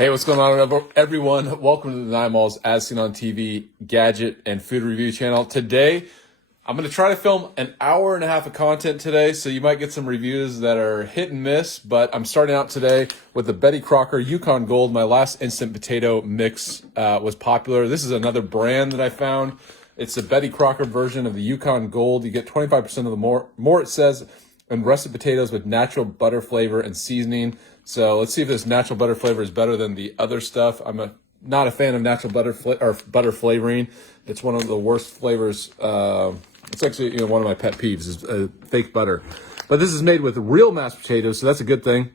Hey, what's going on, everyone? Welcome to the Nine Malls As Seen on TV gadget and food review channel. Today, I'm going to try to film an hour and a half of content today, so you might get some reviews that are hit and miss, but I'm starting out today with the Crocker Yukon Gold. My last instant potato mix was popular. This is another brand that I found. It's the Crocker version of the Yukon Gold. You get 25% of the more it says, and russet potatoes with natural butter flavor and seasoning. So let's see if this natural butter flavor is better than the other stuff. I'm not a fan of natural butter butter flavoring. It's one of the worst flavors. It's actually one of my pet peeves is fake butter. But this is made with real mashed potatoes, so that's a good thing.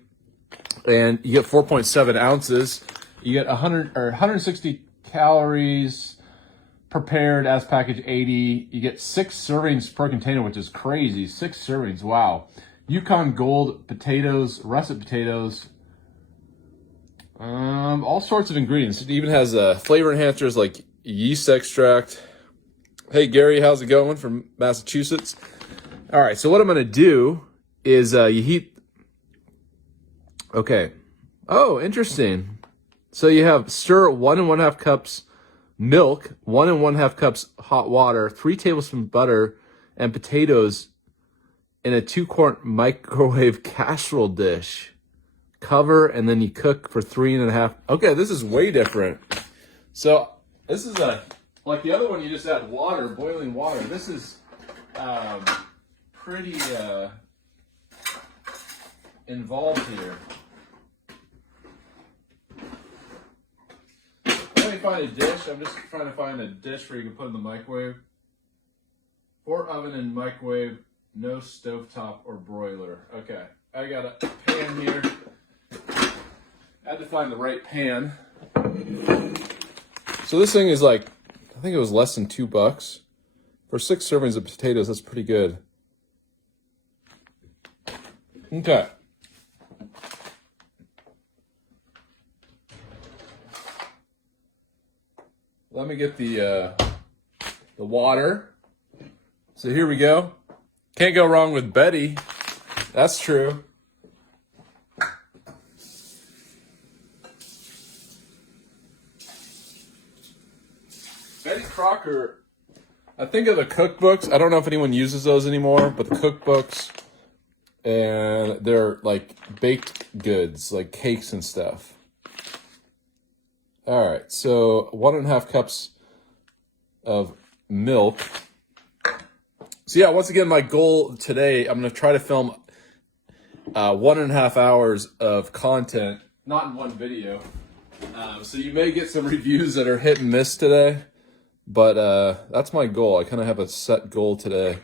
And you get 4.7 ounces. You get 160 calories prepared as package 80. You get 6 servings per container, which is crazy. 6 servings, wow. Yukon Gold potatoes, russet potatoes, all sorts of ingredients. It even has flavor enhancers like yeast extract. Hey Gary, how's it going from Massachusetts? All right, so what I'm gonna do is you heat. Okay. Oh, interesting. So you have stir 1 1/2 cups milk, 1 1/2 cups hot water, 3 tablespoons butter, and potatoes in a 2-quart microwave casserole dish. Cover, and then you cook for 3.5. Okay, this is way different. So this is like the other one, you just add water, boiling water. This is pretty involved here. Let me find a dish. I'm just trying to find a dish where you can put in the microwave. For oven and microwave. No stovetop or broiler. Okay, I got a pan here. I had to find the right pan. So this thing is like, I think it was less than $2. For 6 servings of potatoes, that's pretty good. Okay. Let me get the water. So here we go. Can't go wrong with Betty. That's true. Betty Crocker, I think of the cookbooks. I don't know if anyone uses those anymore, but the cookbooks, and they're like baked goods, like cakes and stuff. All right, so 1 1/2 cups of milk. So yeah, once again, my goal today, I'm going to try to film 1.5 hours of content, not in one video. So you may get some reviews that are hit and miss today, but that's my goal. I kind of have a set goal today.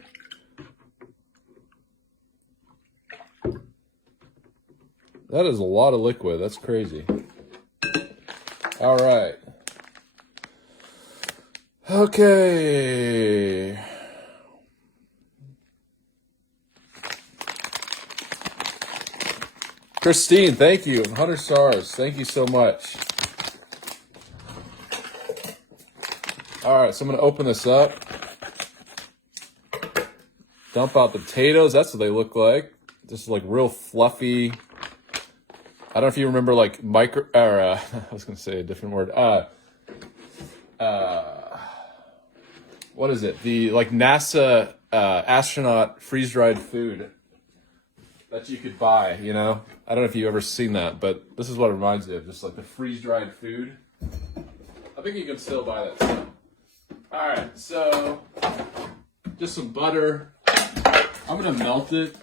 That is a lot of liquid. That's crazy. All right. Okay. Christine, thank you. 100 stars. Thank you so much. All right, so I'm going to open this up. Dump out the potatoes. That's what they look like. Just like real fluffy. I don't know if you remember like I was going to say a different word. What is it? The like NASA astronaut freeze-dried food that you could buy, you know? I don't know if you've ever seen that, but this is what it reminds me of, just like the freeze-dried food. I think you can still buy that stuff. All right, so just some butter. I'm gonna melt it.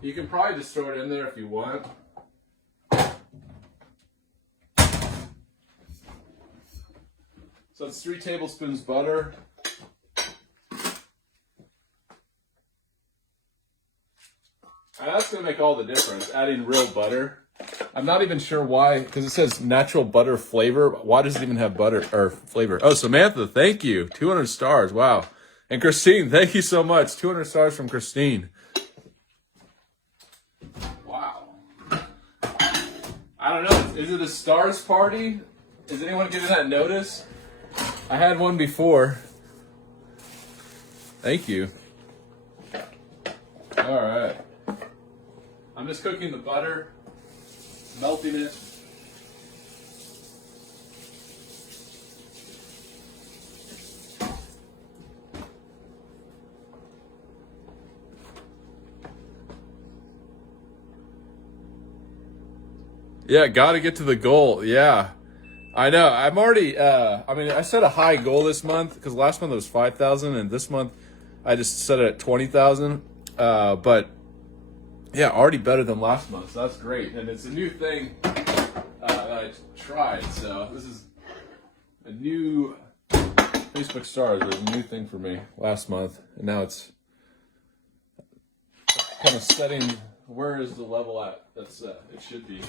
You can probably just throw it in there if you want. So it's 3 tablespoons butter. And that's going to make all the difference, adding real butter. I'm not even sure why, because it says natural butter flavor. Why does it even have butter or flavor? Oh, Samantha, thank you. 200 stars. Wow. And Christine, thank you so much. 200 stars from Christine. Wow. I don't know. Is it a stars party? Is anyone giving that notice? I had one before. Thank you. All right. I'm just cooking the butter. melting it. Yeah, got to get to the goal. Yeah, I know. I'm already, I mean, I set a high goal this month because last month it was 5,000 and this month I just set it at 20,000. But yeah, already better than last month. So that's great. And it's a new thing that I tried. So this is a new Facebook stars. It was a new thing for me last month. And now it's kind of setting, where is the level at? That's it should be.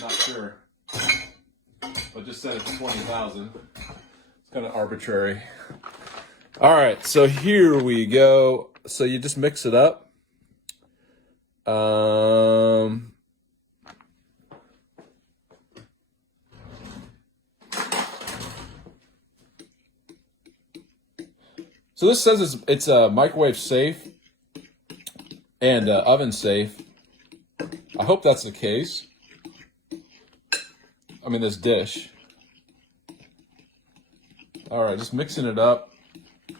Not sure. But just set it to 20,000. It's kind of arbitrary. All right, so here we go. So you just mix it up. So this says it's microwave safe and oven safe. I hope that's the case. I mean, this dish. All right, just mixing it up. It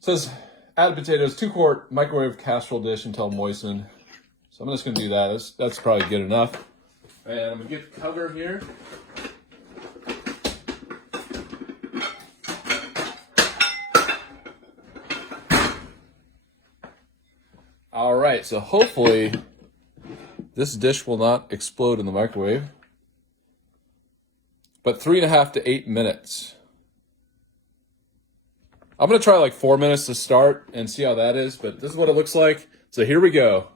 says add potatoes, 2-quart microwave casserole dish until moistened. So I'm just gonna do that. That's probably good enough. And I'm gonna get the cover here. All right, so hopefully this dish will not explode in the microwave. But 3.5 to 8 minutes. I'm gonna try like 4 minutes to start and see how that is, but this is what it looks like. So here we go.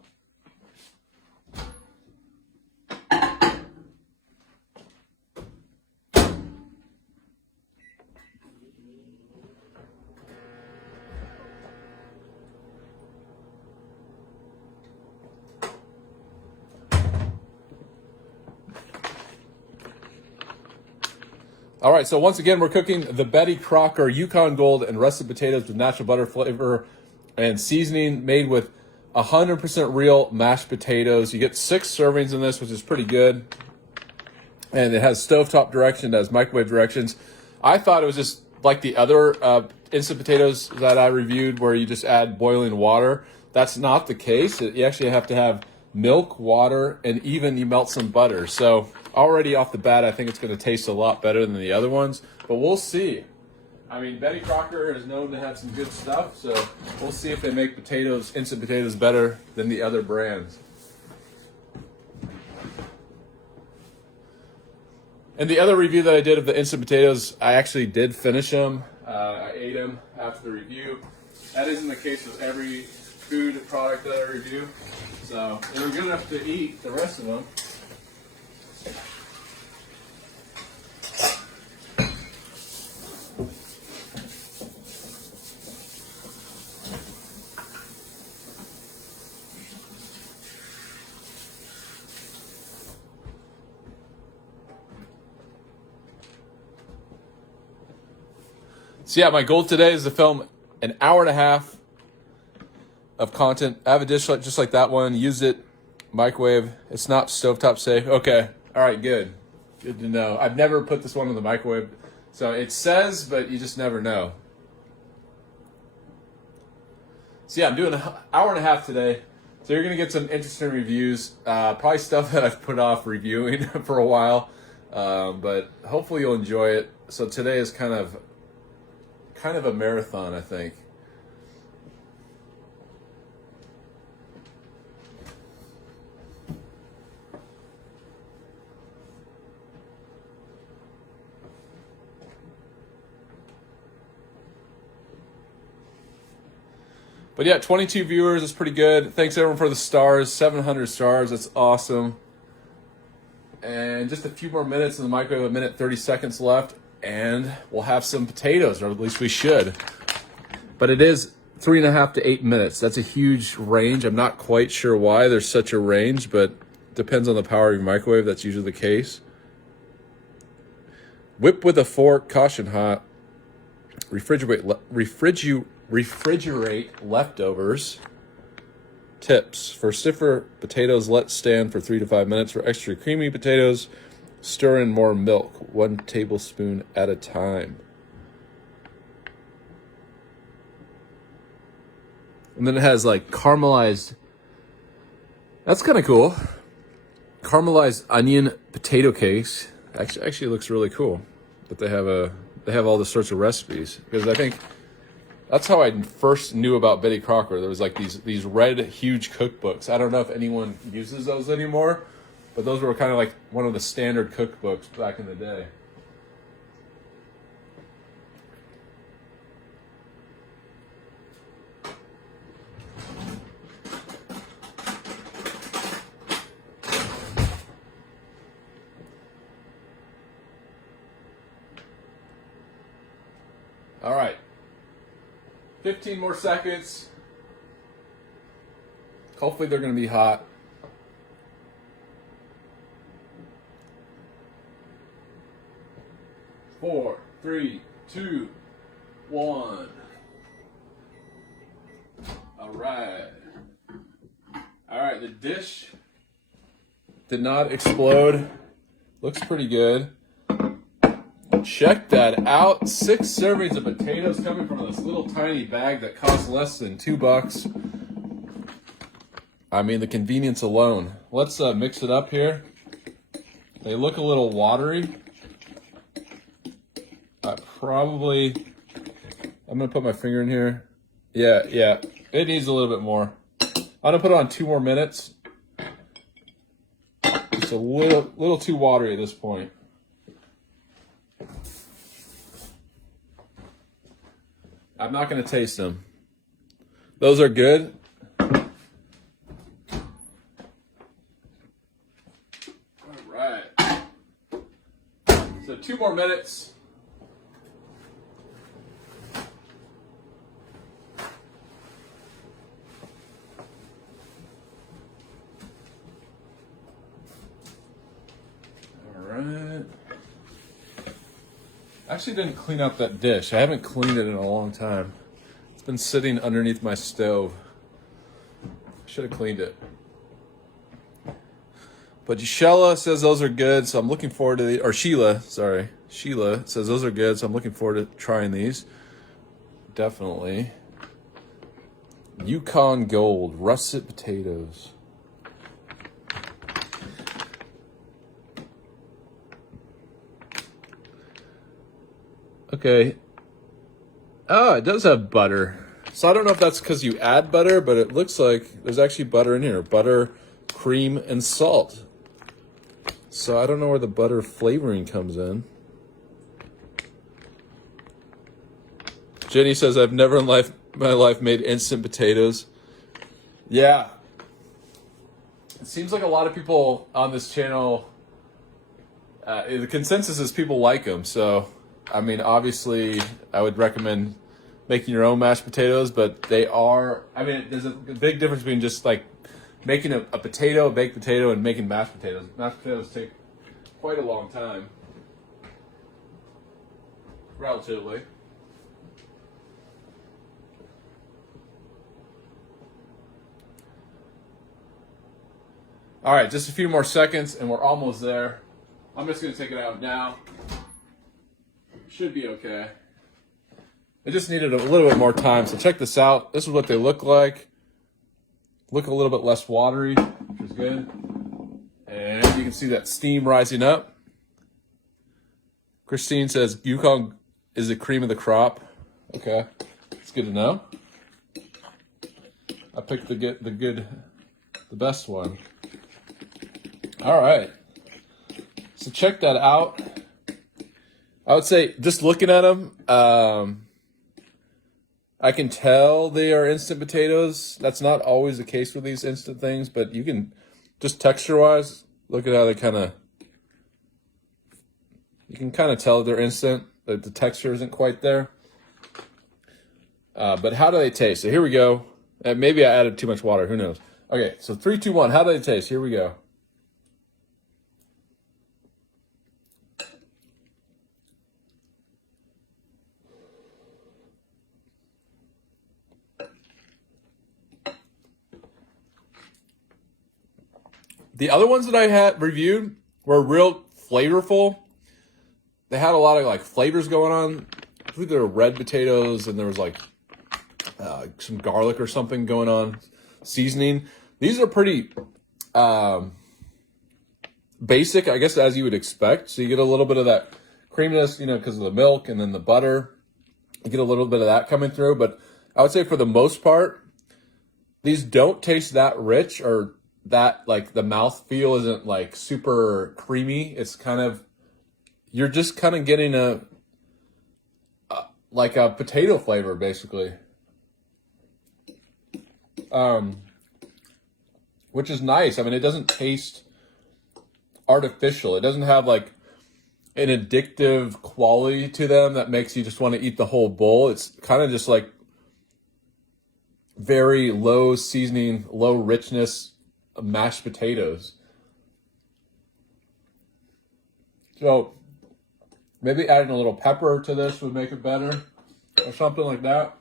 All right, so once again, we're cooking the Crocker Yukon Gold and Russet potatoes with natural butter flavor and seasoning made with 100% real mashed potatoes. You get 6 servings in this, which is pretty good. And it has stovetop direction, it has microwave directions. I thought it was just like the other instant potatoes that I reviewed where you just add boiling water. That's not the case. You actually have to have milk, water, and even you melt some butter. So already off the bat, I think it's going to taste a lot better than the other ones, but we'll see. I mean, Betty Crocker is known to have some good stuff, so we'll see if they make potatoes, instant potatoes, better than the other brands. And the other review that I did of the instant potatoes, I actually did finish them. I ate them after the review. That isn't the case with every food product that I review. So they were good enough to eat the rest of them. So yeah, my goal today is to film an hour and a half of content. I have a dish just like that one. Use it, microwave. It's not stovetop safe. Okay, all right, good. Good to know. I've never put this one in the microwave. So it says, but you just never know. So yeah, I'm doing an hour and a half today. So you're gonna get some interesting reviews. Probably stuff that I've put off reviewing for a while. But hopefully you'll enjoy it. So today is kind of a marathon, I think. But yeah, 22 viewers is pretty good. Thanks everyone for the stars, 700 stars, that's awesome. And just a few more minutes in the microwave, 1 minute 30 seconds left, and we'll have some potatoes, or at least we should. But it is 3.5 to 8 minutes. That's a huge range. I'm not quite sure why there's such a range, but depends on the power of your microwave. That's usually the case. Whip with a fork, caution hot. Refrigerate leftovers Tips. For stiffer potatoes, let stand for 3 to 5 minutes. For extra creamy potatoes, stir in more milk, 1 tablespoon at a time. And then it has like caramelized, that's kind of cool. Caramelized onion potato cakes. Actually looks really cool. But they have all the sorts of recipes. Because I think that's how I first knew about Betty Crocker. There was like these red huge cookbooks. I don't know if anyone uses those anymore, but those were kind of like one of the standard cookbooks back in the day. All right. 15 more seconds. Hopefully they're going to be hot. Four, three, two, one. All right. All right, the dish did not explode. Looks pretty good. Check that out. 6 servings of potatoes coming from this little tiny bag that costs less than $2. I mean, the convenience alone. Let's mix it up here. They look a little watery. I'm gonna put my finger in here. Yeah, it needs a little bit more. I'm gonna put it on 2 more minutes. It's a little too watery at this point. I'm not going to taste them. Those are good. All right. So 2 more minutes. All right. I actually didn't clean out that dish. I haven't cleaned it in a long time. It's been sitting underneath my stove. Should have cleaned it. But Sheila says those are good, so I'm looking forward to Sheila says those are good, so I'm looking forward to trying these. Definitely. Yukon Gold, russet potatoes. Okay. Oh, it does have butter. So I don't know if that's because you add butter, but it looks like there's actually butter in here. Butter, cream, and salt. So I don't know where the butter flavoring comes in. Jenny says, I've never in my life made instant potatoes. Yeah. It seems like a lot of people on this channel, the consensus is people like them, so... I mean, obviously, I would recommend making your own mashed potatoes, but they are, I mean, there's a big difference between just like making a baked potato, and making mashed potatoes. Mashed potatoes take quite a long time, relatively. All right, just a few more seconds, and we're almost there. I'm just going to take it out now. Should be okay. It just needed a little bit more time. So check this out. This is what they look like. Look a little bit less watery, which is good. And you can see that steam rising up. Christine says Yukon is the cream of the crop. Okay, it's good to know. I picked the best one. All right. So check that out. I would say, just looking at them, I can tell they are instant potatoes. That's not always the case with these instant things, but you can, just texture-wise, look at how they you can kind of tell they're instant, but the texture isn't quite there. But how do they taste? So here we go. Maybe I added too much water, who knows? Okay, so 3, 2, 1, how do they taste? Here we go. The other ones that I had reviewed were real flavorful. They had a lot of like flavors going on. I believe there were red potatoes and there was like some garlic or something going on, seasoning. These are pretty basic, I guess, as you would expect. So you get a little bit of that creaminess, you know, because of the milk and then the butter. You get a little bit of that coming through. But I would say for the most part, these don't taste that rich, or that like the mouthfeel isn't like super creamy. It's kind of, you're just kind of getting a like a potato flavor basically. Which is nice. I mean, it doesn't taste artificial. It doesn't have like an addictive quality to them that makes you just want to eat the whole bowl. It's kind of just like very low seasoning, low richness mashed potatoes. So maybe adding a little pepper to this would make it better, or something like that.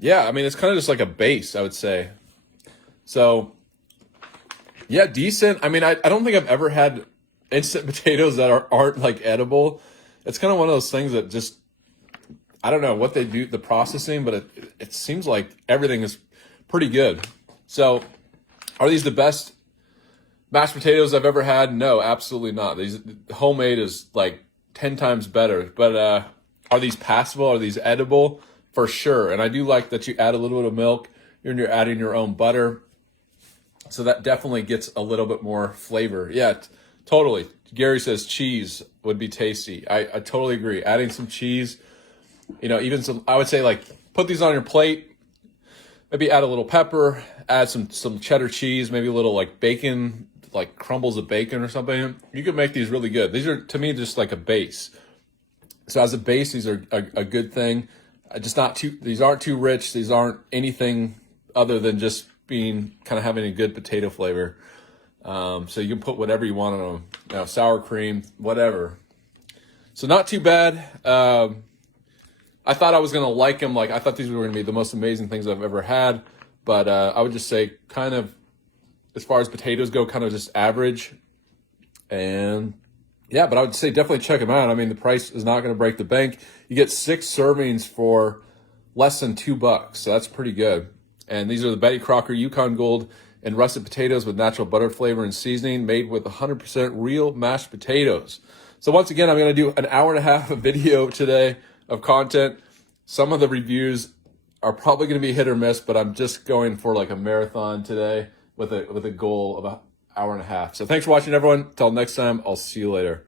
Yeah, I mean, it's kind of just like a base, I would say. So, yeah, decent. I mean, I don't think I've ever had instant potatoes that aren't like edible. It's kind of one of those things that just, I don't know what they do, the processing, but it seems like everything is pretty good. So, are these the best mashed potatoes I've ever had? No, absolutely not. These homemade is like 10 times better. But are these passable? Are these edible? For sure. And I do like that you add a little bit of milk and you're adding your own butter. So that definitely gets a little bit more flavor. Yeah, totally. Gary says cheese would be tasty. I totally agree. Adding some cheese, you know, even some, I would say like put these on your plate, maybe add a little pepper, add some cheddar cheese, maybe a little like bacon, like crumbles of bacon or something. You could make these really good. These are, to me, just like a base. So as a base, these are a good thing. Just not too, these aren't too rich. These aren't anything other than just being kind of having a good potato flavor. So you can put whatever you want on them, you know, sour cream, whatever. So not too bad. I thought I was going to like them. Like I thought these were going to be the most amazing things I've ever had. But I would just say kind of, as far as potatoes go, kind of just average. And yeah, but I would say definitely check them out. I mean, the price is not going to break the bank. You get 6 servings for less than $2, so that's pretty good. And these are the Crocker Yukon Gold and Russet potatoes with natural butter flavor and seasoning, made with 100% real mashed potatoes. So once again, I'm going to do an hour and a half of video today of content. Some of the reviews are probably going to be hit or miss, but I'm just going for like a marathon today with a goal of an hour and a half. So thanks for watching, everyone. Till next time, I'll see you later.